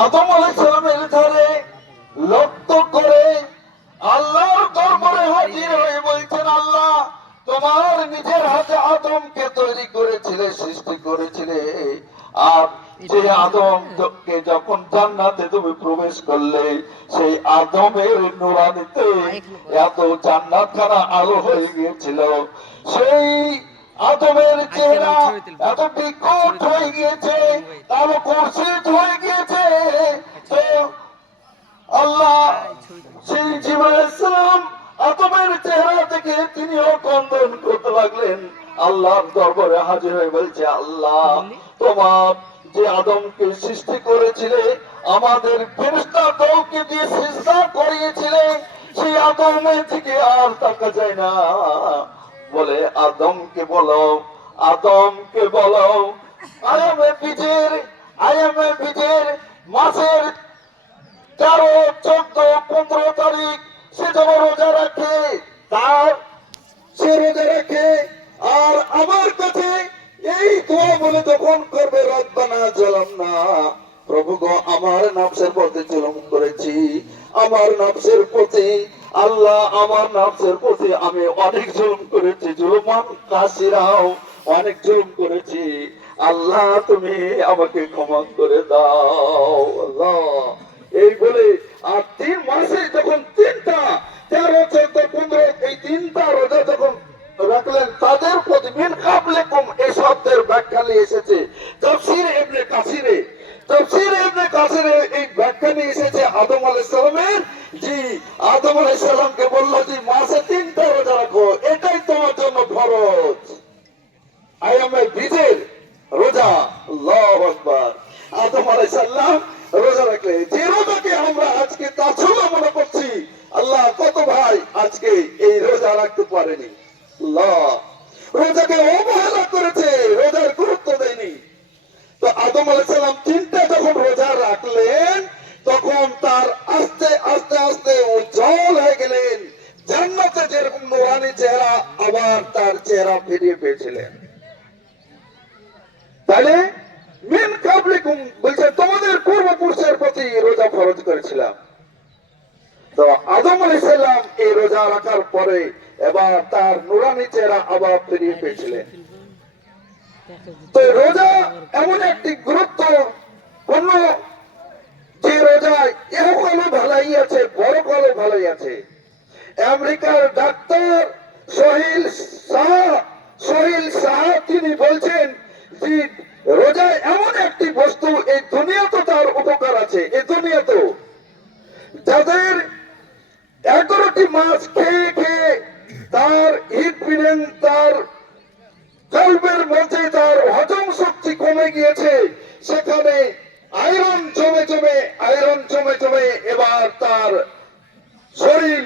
আদম আলাইসালামের ধারে লক্ষ্য করে আল্লাহর দরবারে হাজির হয়ে বলছেন আল্লাহ তোমার নিজের হাতে আদমকে তৈরি করেছিলে সৃষ্টি করেছিলে। আর যে আদমকে যখন জান্নাতে তুমি প্রবেশ করলে সেই আদমের নুরানিতে এত জান্নাত খানা আলো হয়ে গিয়েছিল। সেই আদমের চেহারা এত বিকট সেই চেহারা থেকে তিনিও কন্দন করতে লাগলেন। আল্লাহর দরবারে হাজির হয়ে বলছে, আল্লাহ, তোমার যে আদমকে সৃষ্টি করেছিলে, আমাদের দলকে দিয়ে করিয়েছিলে, সেই আদমের থেকে আর তাকা যায় না। বলে, আদমকে বলো আদমকে বলো বীজের সে রোজা রাখে, তার সে রোজা রাখে, আর আমার কাছে এই বলে তখন করবে, রব্বানা জলাম না প্রভু গো, আমার পথে করেছি, আমার প্রতি আল্লাহ আমার প্রতি আমি অনেক জুলুম করেছি, জুলুমান কাশিরাও অনেক জুলুম করেছি। আল্লাহ, তুমি আমাকে ক্ষমা করে দাও। আদম আলাইহিস সালাম রোজা রাখলে যে রোজাকে আমরা আজকে তাছাড়া মনে করছি, আল্লাহ কত ভাই আজকে এই রোজা রাখতে পারেনি। রোজাকে অবহেলা করেছে, রোজার গুরুত্ব দেয়নি। তো আদম আলাইসাল্লাম তিনটা যখন রোজা রাখলেন, তখন তার আস্তে আস্তে আস্তে উজ্জ্বল হয়ে গেলেন। জান্নাতে যেরকম নোরানি চেহারা, আবার তার চেহারা ফিরিয়ে পেয়েছিলেন। তাহলে, মিন কাবলিকুম করেছিলাম। তো আদম আলাইসাল্লাম এই রোজা রাখার পরে এবার তার নুরানি চেহারা আবার ফিরিয়ে পেয়েছিলেন। তো রোজা এমন একটি গুরুত্ব কোন যে রোজায় এহকালও ভালাই আছে, বড় কালো ভালাই আছে। আমেরিকার ডাক্তার সোহিল শাহ সোহিল শাহ তিনি বলছেন যে রোজা এমন একটি বস্তু এই দুনিয়াতে তার উপকার আছে এই দুনিয়াতেও যাদের এগারোটি মাছ খেয়ে খেয়ে তার পিলেন তার কল্পের মধ্যে তার হজম শক্তি কমে গিয়েছে। সেখানে আয়রন জমে জমে, আয়রন জমে জমে এবার তার শরীর